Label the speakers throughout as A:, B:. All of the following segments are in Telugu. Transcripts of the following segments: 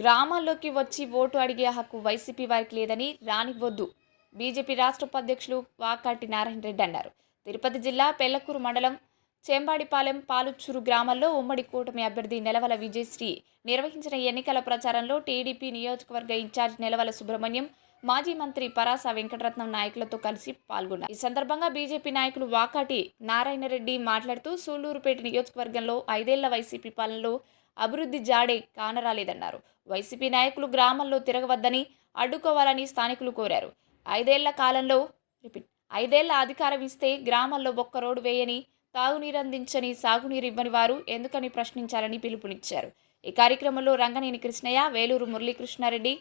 A: గ్రామాల్లోకి వచ్చి ఓటు అడిగే హక్కు వైసీపీ వారికి లేదని రానివ్వద్దు. బీజేపీ రాష్ట్ర ఉపాధ్యక్షులు వాకాటి నారాయణ రెడ్డి అన్నారు. తిరుపతి జిల్లా పెళ్ళకూరు మండలం చేంబాడిపాలెం పాలుచూరు గ్రామాల్లో ఉమ్మడి కూటమి అభ్యర్థి నెలవల విజయశ్రీ నిర్వహించిన ఎన్నికల ప్రచారంలో టీడీపీ నియోజకవర్గ ఇన్ఛార్జ్ నెలవల సుబ్రహ్మణ్యం మాజీ మంత్రి పరాస వెంకటరత్నం నాయకులతో కలిసి పాల్గొన్నారు. ఈ సందర్భంగా బీజేపీ నాయకులు వాకాటి నారాయణ రెడ్డి మాట్లాడుతూ సూళ్ళూరుపేట నియోజకవర్గంలో ఐదేళ్ళ వైసీపీ పాలనలో అభివృద్ధి జాడే కానరాలేదన్నారు. వైసీపీ నాయకులు గ్రామాల్లో తిరగవద్దని అడ్డుకోవాలని స్థానికులు కోరారు. ఐదేళ్ళ కాలంలో రిపీట్ ఐదేళ్ళ అధికారం ఇస్తే గ్రామాల్లో ఒక్క రోడ్డు వేయని తాగునీరు అందించని సాగునీరు ఇవ్వని వారు ఎందుకని ప్రశ్నించాలని పిలుపునిచ్చారు. ఈ కార్యక్రమంలో రంగనేని కృష్ణయ్య వేలూరు మురళీకృష్ణారెడ్డి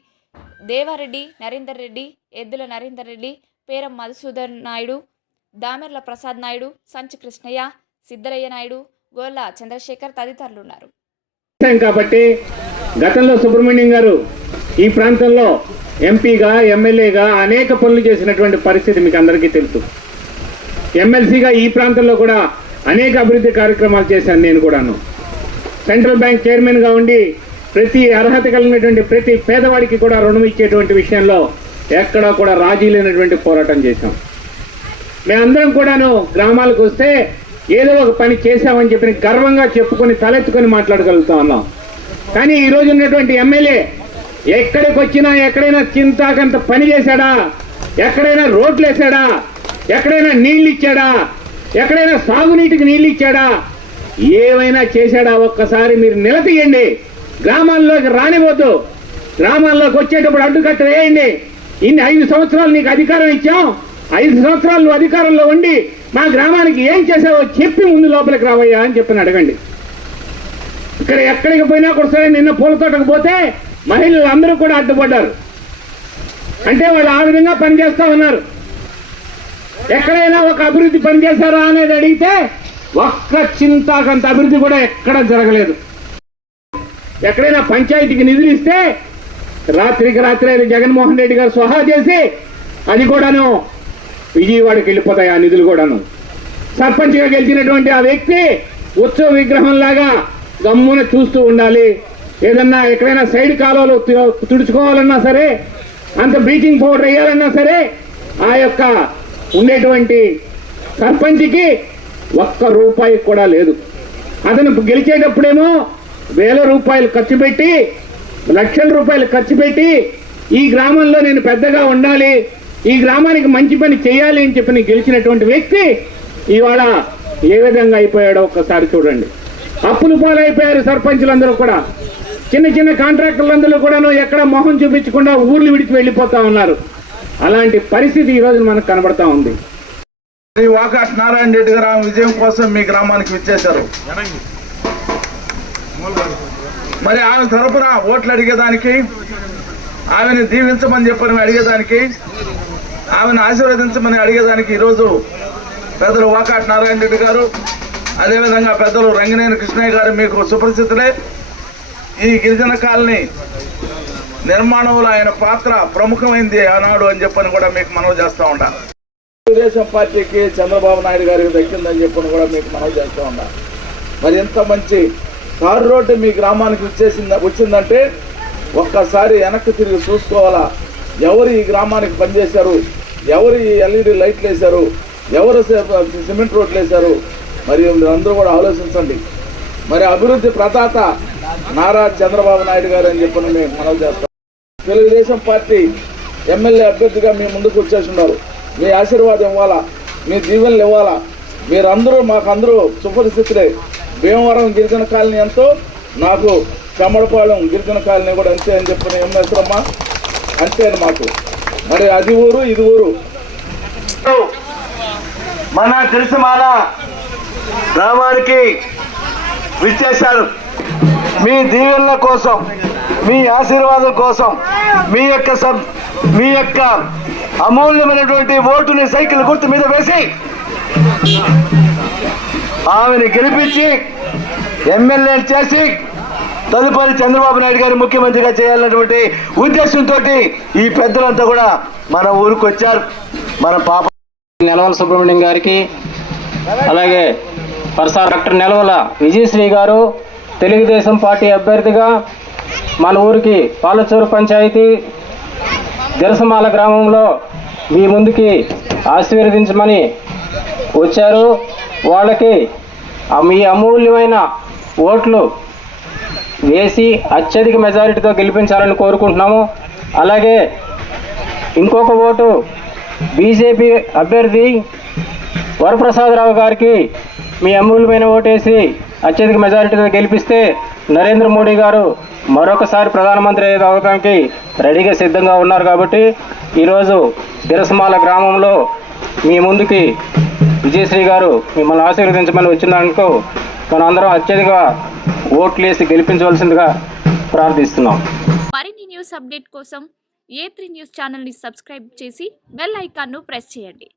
A: దేవారెడ్డి నరేందర్ రెడ్డి ఎద్దుల నరేందర్ రెడ్డి పేరం మధుసూదన్ నాయుడు దామెర్ల ప్రసాద్ నాయుడు సంచి కృష్ణయ్య సిద్ధరయ్య నాయుడు గోల్ల చంద్రశేఖర్ తదితరులు ఉన్నారు
B: కాబట్టి గతంలో సుబ్రహ్మణ్యం గారు ఈ ప్రాంతంలో ఎంపీగా ఎమ్మెల్యేగా అనేక పనులు చేసినటువంటి పరిస్థితి మీకు అందరికీ తెలుసు. ఎమ్మెల్సీగా ఈ ప్రాంతంలో కూడా అనేక అభివృద్ధి కార్యక్రమాలు చేశాను నేను కూడాను. సెంట్రల్ బ్యాంక్ చైర్మన్గా ఉండి ప్రతి అర్హత కలిగినటువంటి ప్రతి పేదవాడికి కూడా రుణం ఇచ్చేటువంటి విషయంలో ఎక్కడా కూడా రాజీ లేనటువంటి పోరాటం చేశాం. మేమందరం కూడాను గ్రామాలకు వస్తే ఏదో ఒక పని చేశామని చెప్పి గర్వంగా చెప్పుకొని తలెత్తుకొని మాట్లాడగలుగుతా ఉన్నాం. కానీ ఈరోజు ఉన్నటువంటి ఎమ్మెల్యే ఎక్కడికి వచ్చినా ఎక్కడైనా చింతాకంత పని చేశాడా? ఎక్కడైనా రోడ్లు వేసాడా ఎక్కడైనా నీళ్ళు ఇచ్చాడా? ఎక్కడైనా సాగునీటికి నీళ్ళు ఇచ్చాడా? ఏమైనా చేశాడా? ఒక్కసారి మీరు నిలతీయండి గ్రామాల్లోకి రానివద్దు గ్రామాల్లోకి వచ్చేటప్పుడు అడ్డుకట్ట వేయండి. ఇన్ని ఐదు సంవత్సరాలు నీకు అధికారం ఇచ్చాం. ఐదు సంవత్సరాలు అధికారంలో ఉండి మా గ్రామానికి ఏం చేసావో చెప్పి ముందు లోపలికి రావయ్యా అని చెప్పి అడగండి. ఇక్కడ ఎక్కడికి పోయినా కూడా సరే నిన్న పూల తోటకు పోతే మహిళలు అందరూ కూడా అడ్డుపడ్డారు. అంటే వాళ్ళు ఆ విధంగా పనిచేస్తా ఉన్నారు. ఎక్కడైనా ఒక అభివృద్ధి పనిచేశారా అనేది అడిగితే ఒక్క చింతాకంత అభివృద్ధి కూడా ఎక్కడ జరగలేదు. ఎక్కడైనా పంచాయతీకి నిధులు ఇస్తే రాత్రికి రాత్రి జగన్మోహన్ రెడ్డి గారు సహా చేసి అది కూడాను విజయవాడకి వెళ్ళిపోతాయి ఆ నిధులు కూడాను. సర్పంచ్గా గెలిచినటువంటి ఆ వ్యక్తి ఉత్సవ విగ్రహంలాగా గమ్మున చూస్తూ ఉండాలి. ఏదన్నా ఎక్కడైనా సైడ్ కాలువలు తు- తుడుచుకోవాలన్నా సరే అంత బ్లీచింగ్ పౌడర్ వేయాలన్నా సరే ఆ యొక్క ఉండేటువంటి సర్పంచ్కి ఒక్క రూపాయి కూడా లేదు. అతను గెలిచేటప్పుడేమో వేల రూపాయలు ఖర్చు పెట్టి లక్షల రూపాయలు ఖర్చు పెట్టి ఈ గ్రామంలో నేను పెద్దగా ఉండాలి ఈ గ్రామానికి మంచి పని చేయాలి అని చెప్పి గెలిచినటువంటి వ్యక్తి ఇవాళ ఏ విధంగా అయిపోయాడో ఒక్కసారి చూడండి. అప్పులు పాలైపోయారు సర్పంచులందరూ కూడా. చిన్న చిన్న కాంట్రాక్టర్లందరూ కూడాను ఎక్కడ మొహం చూపించకుండా ఊర్లు విడిచి వెళ్ళిపోతా ఉన్నారు. అలాంటి పరిస్థితి ఈ రోజు మనకు కనబడతా ఉంది.
C: శ్రీ వాకాష్ నారాయణ రెడ్డి గారు ఆమె విజయం కోసం మీ గ్రామానికి విచ్చేశారు. మరి ఆమె తరపున ఓట్లు అడిగేదానికి ఆమెను దీవించమని చెప్పని అడిగేదానికి ఆమెను ఆశీర్వదించమని అడిగేదానికి ఈరోజు పెద్దలు వాకాట్ నారాయణ రెడ్డి గారు అదేవిధంగా పెద్దలు రంగనేని కృష్ణయ్య గారు మీకు సుపరిచితులే. ఈ గిరిజన కాలనీ నిర్మాణంలో ఆయన పాత్ర ప్రముఖమైంది ఆనాడు అని చెప్పని కూడా మీకు మనవి చేస్తూ ఉంటాను తెలుగుదేశం పార్టీకి చంద్రబాబు నాయుడు గారికి దక్కిందని చెప్పని కూడా మీకు మనవి చేస్తూ ఉన్నా మరి ఎంత మంచి కారు రోడ్డు మీ గ్రామానికి వచ్చేసింది వచ్చిందంటే ఒక్కసారి వెనక్కి తిరిగి చూసుకోవాలా. ఎవరు ఈ గ్రామానికి పనిచేశారు? ఎవరు ఈ ఎల్ఈడి లైట్లు వేశారు? ఎవరు సిమెంట్ రోడ్లు వేశారు? మరి అందరూ కూడా ఆలోచించండి. మరి అభివృద్ధి ప్రదాత నారా చంద్రబాబు నాయుడు గారు అని చెప్పని మేము మనవి చేస్తాం. తెలుగుదేశం పార్టీ ఎమ్మెల్యే అభ్యర్థిగా మీ ముందుకు వచ్చేసి ఉన్నారు. మీ ఆశీర్వాదం ఇవ్వాలా? మీ దీవెనలు ఇవ్వాలా? మీరందరూ మాకు అందరూ సుపరిస్థితులే భీమవరం గిరిజన కాలనీ ఎంతో నాకు కమ్మడపాలెం గిరిజన కాలనీ కూడా అంతే అని చెప్పిన ఎమ్మెల్సరమ్మ అంతే అని మాకు. మరి అది ఊరు ఇది ఊరు.
D: మన తెలిసిమాల గ్రామానికి విచ్చేశారు. మీ దీవెనల కోసం మీ ఆశీర్వాదం కోసం మీ యొక్క సబ్ మీ యొక్క అమూల్యమైనటువంటి ఓటుని సైకిల్ గుర్తు మీద వేసి ఆమెను గెలిపించి ఎమ్మెల్యే చేసి తదుపరి చంద్రబాబు నాయుడు గారు ముఖ్యమంత్రిగా చేయాలన్నటువంటి ఉద్దేశంతో ఈ పెద్దలంతా కూడా మన ఊరికి వచ్చారు. మన పాప
E: నెలవల సుబ్రహ్మణ్యం గారికి అలాగే పరసా డాక్టర్ నెలవల విజయశ్రీ గారు తెలుగుదేశం పార్టీ అభ్యర్థిగా మన ఊరికి పాలచూరు పంచాయతీ దిరసమాల గ్రామంలో మీ ముందుకి ఆశీర్వదించమని వచ్చారు. వాళ్ళకి మీ అమూల్యమైన ఓట్లు వేసి అత్యధిక మెజారిటీతో గెలిపించాలని కోరుకుంటున్నాము. అలాగే ఇంకొక ఓటు బీజేపీ అభ్యర్థి వరప్రసాదరావు గారికి మీ అమూల్యమైన ఓటేసి అత్యధిక మెజారిటీతో గెలిపిస్తే నరేంద్ర మోడీ గారు మరొకసారి ప్రధానమంత్రి అవడానికి రెడీగా సిద్ధంగా ఉన్నారు కాబట్టి ఈరోజు దిరసమాల గ్రామంలో మీ ముందుకి విజయశ్రీ గారు మిమ్మల్ని ఆశీర్వదించమని వచ్చినందుకు మనందరం అత్యధిక ఓట్లు వేసి గెలిపించవలసిందిగా ప్రార్థిస్తున్నాం.
A: మరిన్ని న్యూస్ అప్డేట్ కోసం ఏ త్రీ న్యూస్ ఛానల్ని సబ్స్క్రైబ్ చేసి బెల్ ఐకాన్ను ప్రెస్ చేయండి.